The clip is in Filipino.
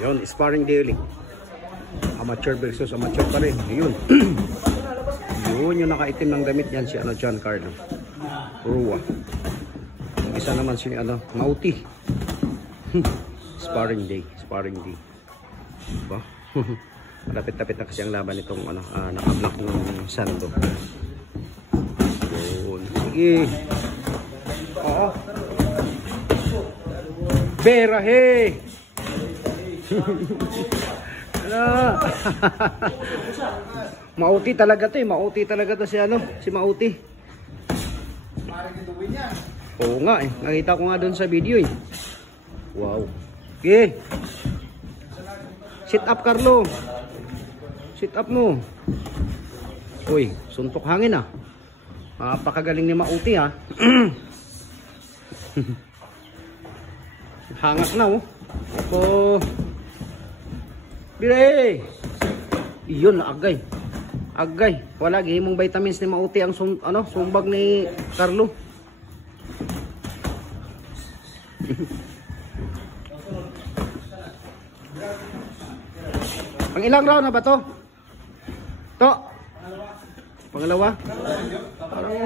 Yun, sparring daily. Amateur versus amateur pa rin. Yun. Yun yung nakaitim ng damit yan si John Carlo Rua. Yung isa naman si Mauti. Sparring day. Diba? Malapit-lapit na kasi ang laban nitong naka-block ng Sando. Yun. Sige. Oo. Berahe. Mauti talaga to eh. Mauti talaga to si si Mauti. Oo nga eh. Nakita ko nga doon sa video eh. Wow. Okay. Sit up Carlo. Sit up mo. Uy, suntok hangin ah. Napakagaling ni Mauti ah. Hangat na oh. Opo. Bire. Iyon na agay. Agay. Wala gihimong vitamins ni Mauti ang sumbag ni Carlo. Ang ilang round na ba to? To. Pangalawa? Parang